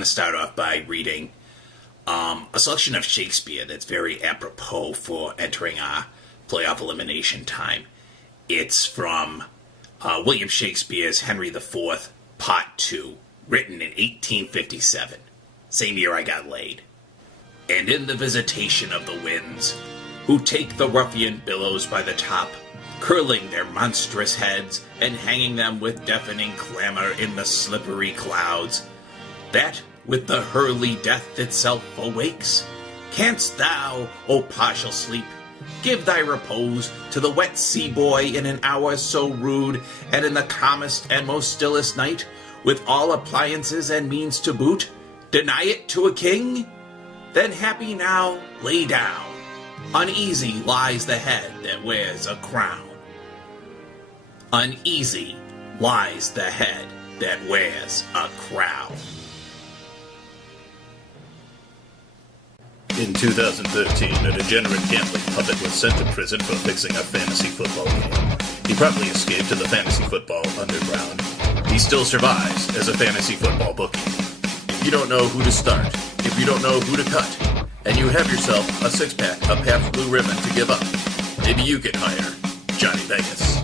want to start off by reading a selection of Shakespeare that's very apropos for entering our playoff elimination time. It's from William Shakespeare's Henry IV, Part 2, written in 1857, same year I got laid. And in the visitation of the winds, who take the ruffian billows by the top, curling their monstrous heads, and hanging them with deafening clamor in the slippery clouds, that with the hurly death itself awakes, canst thou, O partial sleep, give thy repose to the wet sea boy in an hour so rude, and in the calmest and most stillest night, with all appliances and means to boot, deny it to a king? Then happy now lay down, uneasy lies the head that wears a crown. Uneasy lies the head that wears a crown. In 2013, a degenerate gambling puppet was sent to prison for fixing a fantasy football game. He promptly escaped to the fantasy football underground. He still survives as a fantasy football bookie. If you don't know who to start, if you don't know who to cut, and you have yourself a six-pack of half blue ribbon to give up, maybe you can hire Johnny Vegas.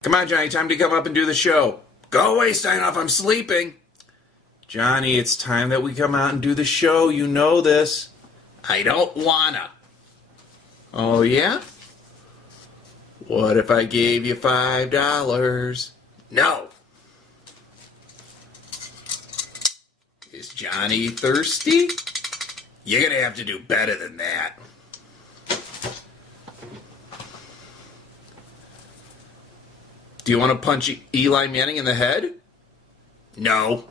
Come on, Johnny, time to come up and do the show. Go away, Steinhoff, I'm sleeping. Johnny, it's time that we come out and do the show. You know this. I don't wanna. Oh, yeah? What if I gave you $5? No. Is Johnny thirsty? You're gonna have to do better than that. Do you want to punch Eli Manning in the head? No.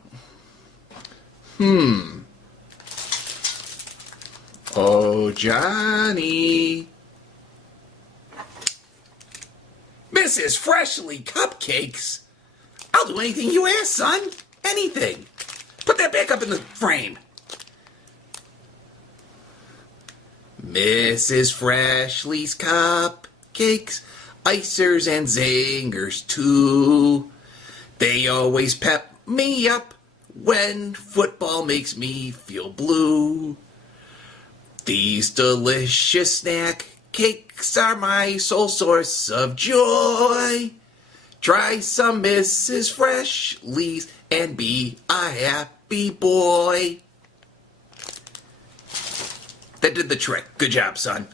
Oh, Johnny. Mrs. Freshly Cupcakes. I'll do anything you ask, son. Anything. Put that back up in the frame. Mrs. Freshly's Cupcakes. Icers and zingers too. They always pep me up when football makes me feel blue. These delicious snack cakes are my sole source of joy. Try some Mrs. Freshly's and be a happy boy. That did the trick. Good job, son.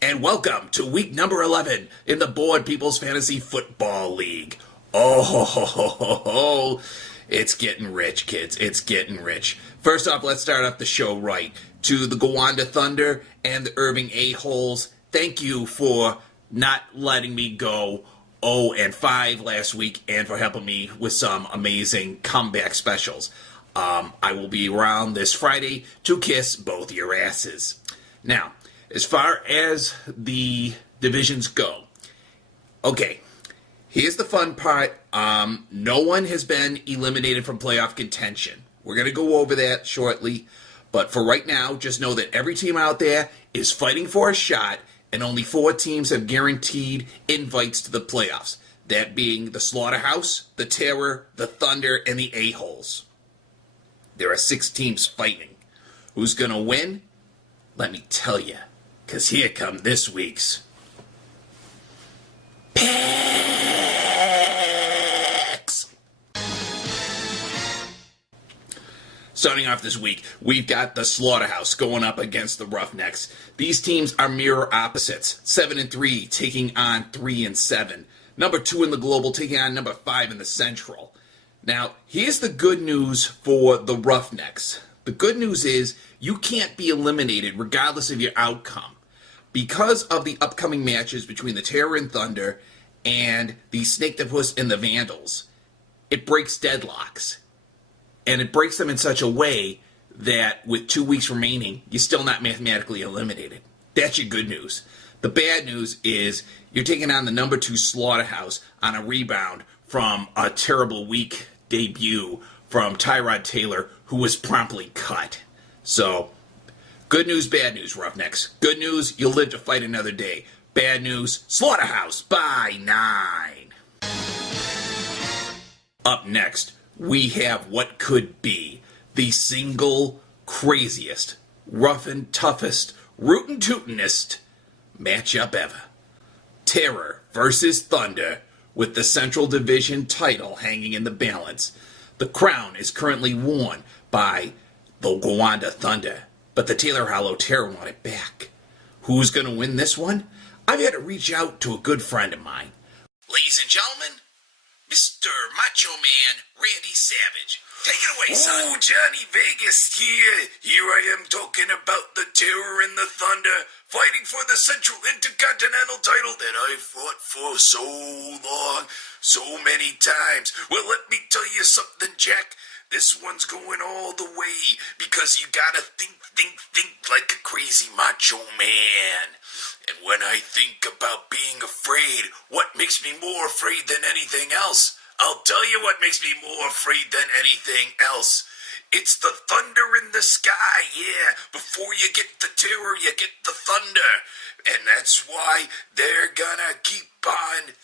And welcome to week number 11 in the Board People's Fantasy Football League. Oh, it's getting rich, kids. It's getting rich. First off, let's start off the show right. To the Gowanda Thunder and the Irving A-Holes, thank you for not letting me go 0-5 last week and for helping me with some amazing comeback specials. I will be around this Friday to kiss both your asses. Now, as far as the divisions go, okay, here's the fun part. No one has been eliminated from playoff contention. We're going to go over that shortly, but for right now, just know that every team out there is fighting for a shot, and only 4 teams have guaranteed invites to the playoffs, that being the Slaughterhouse, the Terror, the Thunder, and the A-Holes. There are 6 teams fighting. Who's going to win? Let me tell you. Because here come this week's picks. Starting off this week, we've got the Slaughterhouse going up against the Roughnecks. These teams are mirror opposites. 7-3 taking on 3-7. Number 2 in the Global taking on number 5 in the Central. Now, here's the good news for the Roughnecks. The good news is You can't be eliminated regardless of your outcome. Because of the upcoming matches between the Terror and Thunder and the Snake the Puss and the Vandals, it breaks deadlocks. And it breaks them in such a way that with 2 weeks remaining, you're still not mathematically eliminated. That's your good news. The bad news is you're taking on the number 2 Slaughterhouse on a rebound from a terrible week debut from Tyrod Taylor, who was promptly cut. So, good news, bad news, Roughnecks. Good news, you'll live to fight another day. Bad news, Slaughterhouse by 9. Up next, we have what could be the single craziest, rough and toughest, rootin' tootin'est matchup ever. Terror versus Thunder, with the Central Division title hanging in the balance. The crown is currently worn by the Gowanda Thunder, but the Taylor Hollow Terror want it back. Who's going to win this one? I've had to reach out to a good friend of mine. Ladies and gentlemen, Mr. Macho Man Randy Savage. Take it away, son. Oh, Johnny Vegas here. Here I am talking about the Terror and the Thunder, fighting for the Central Intercontinental title that I fought for so long, so many times. Well, let me tell you something, Jack. This one's going all the way, because you gotta think like a crazy macho man. And when I think about being afraid, what makes me more afraid than anything else? I'll tell you what makes me more afraid than anything else. It's the thunder in the sky, yeah. Before you get the terror, you get the thunder. And that's why they're gonna keep on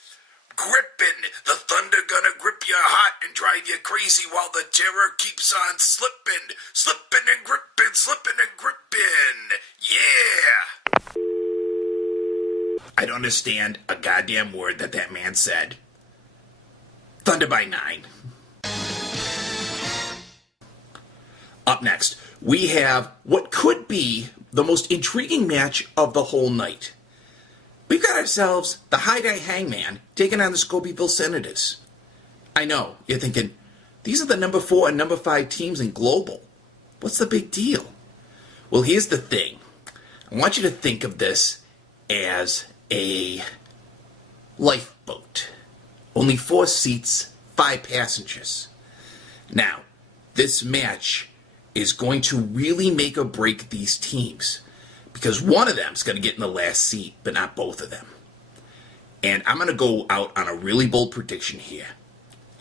gripping. The thunder gonna grip your heart and drive you crazy while the terror keeps on slipping and gripping, slipping and gripping. Yeah! I don't understand a goddamn word that man said. Thunder by 9. Up next, we have what could be the most intriguing match of the whole night. We've got ourselves the High-Dye Hangman taking on the Scobeyville Senators. I know, you're thinking, these are the number 4 and number 5 teams in Global. What's the big deal? Well, here's the thing. I want you to think of this as a lifeboat. Only 4 seats, 5 passengers. Now, this match is going to really make or break these teams, because one of them is going to get in the last seat, but not both of them. And I'm going to go out on a really bold prediction here.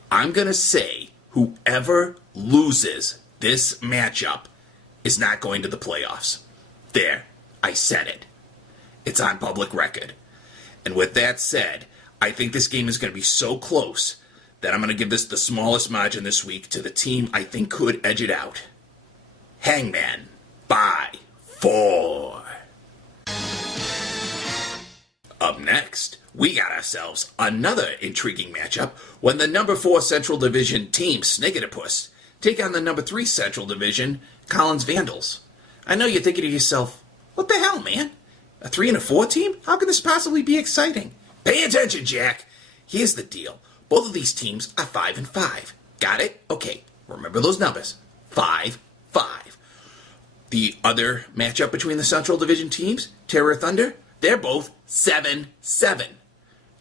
I'm going to say whoever loses this matchup is not going to the playoffs. There, I said it. It's on public record. And with that said, I think this game is going to be so close that I'm going to give this the smallest margin this week to the team I think could edge it out. Hangman by 4. Up next, we got ourselves another intriguing matchup when the number 4 Central Division team, Sniggitapus, take on the number 3 Central Division, Collins Vandals. I know you're thinking to yourself, what the hell, man? A 3 and a 4 team? How can this possibly be exciting? Pay attention, Jack. Here's the deal. Both of these teams are 5 and 5. Got it? Okay, remember those numbers. 5, 5. The other matchup between the Central Division teams, Terror Thunder, they're both 7, 7.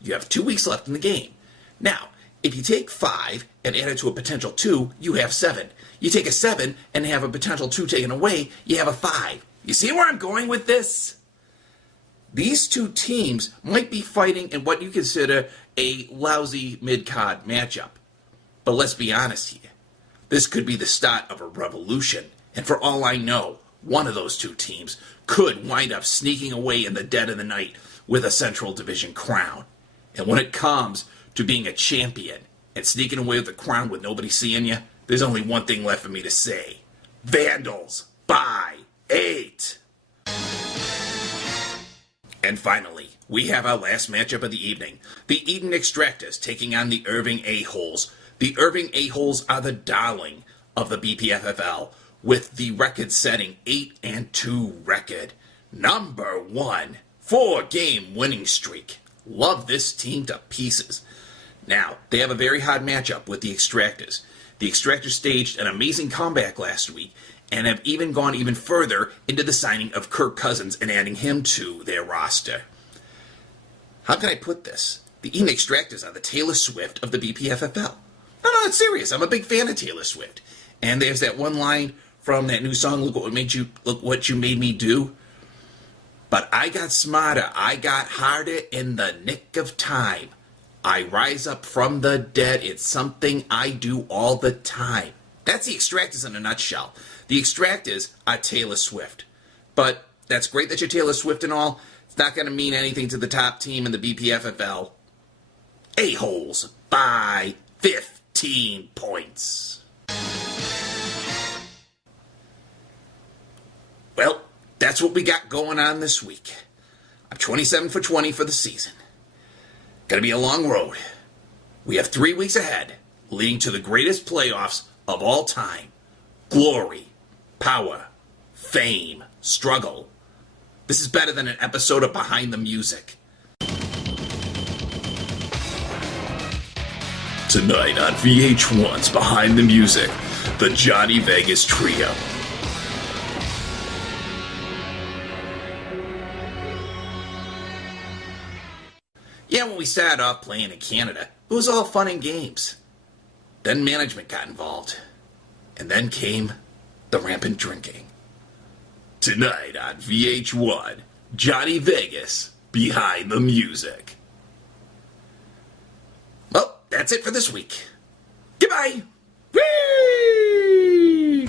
You have 2 weeks left in the game. Now, if you take 5 and add it to a potential 2, you have 7. You take a 7 and have a potential 2 taken away, you have a 5. You see where I'm going with this? These two teams might be fighting in what you consider a lousy mid-card matchup. But let's be honest here. This could be the start of a revolution. And for all I know, one of those two teams could wind up sneaking away in the dead of the night with a Central Division crown. And when it comes to being a champion and sneaking away with the crown with nobody seeing you, there's only one thing left for me to say. Vandals by 8. And finally, we have our last matchup of the evening. The Eden Extractors taking on the Irving A-Holes. The Irving A-Holes are the darling of the BPFFL, with the record-setting 8-2 record. Number 1, 4-game winning streak. Love this team to pieces. Now, they have a very hard matchup with the Extractors. The Extractors staged an amazing comeback last week and have even gone even further into the signing of Kirk Cousins and adding him to their roster. How can I put this? The Ian Extractors are the Taylor Swift of the BPFFL. No, it's serious. I'm a big fan of Taylor Swift. And there's that one line from that new song, look what you made me do. But I got smarter, I got harder in the nick of time. I rise up from the dead, it's something I do all the time. That's the Extractors in a nutshell. The Extractors are Taylor Swift. But that's great that you're Taylor Swift and all. It's not going to mean anything to the top team in the BPFFL. A-holes by 15 points. Well, that's what we got going on this week. I'm 27 for 20 for the season. Gonna be a long road. We have 3 weeks ahead, leading to the greatest playoffs of all time. Glory, power, fame, struggle. This is better than an episode of Behind the Music. Tonight on VH1's Behind the Music, the Johnny Vegas Trio. Yeah, when we started off playing in Canada, it was all fun and games. Then management got involved. And then came the rampant drinking. Tonight on VH1, Johnny Vegas, Behind the Music. Well, that's it for this week. Goodbye! Whee!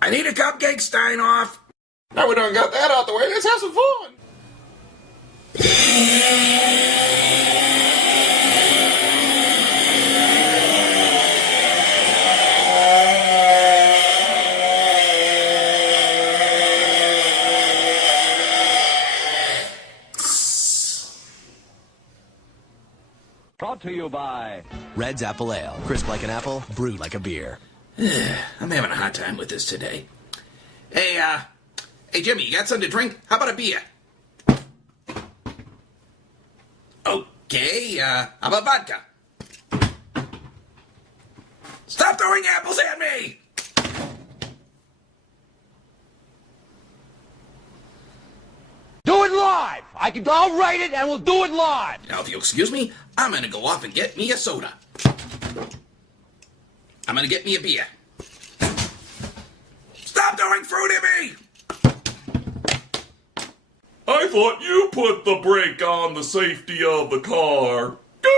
I need a cupcake, Steinoff! Now we done got that out the way, let's have some fun! Brought to you by Red's Apple Ale. Crisp like an apple, brewed like a beer. I'm having a hard time with this today. Hey, Jimmy, you got something to drink? How about a beer? Okay, how about vodka? Stop throwing apples at me! Do it live! I'll write it and we'll do it live! Now, if you'll excuse me, I'm gonna go off and get me a soda. I'm gonna get me a beer. Stop throwing fruit at me! I thought you put the brake on the safety of the car. Gay!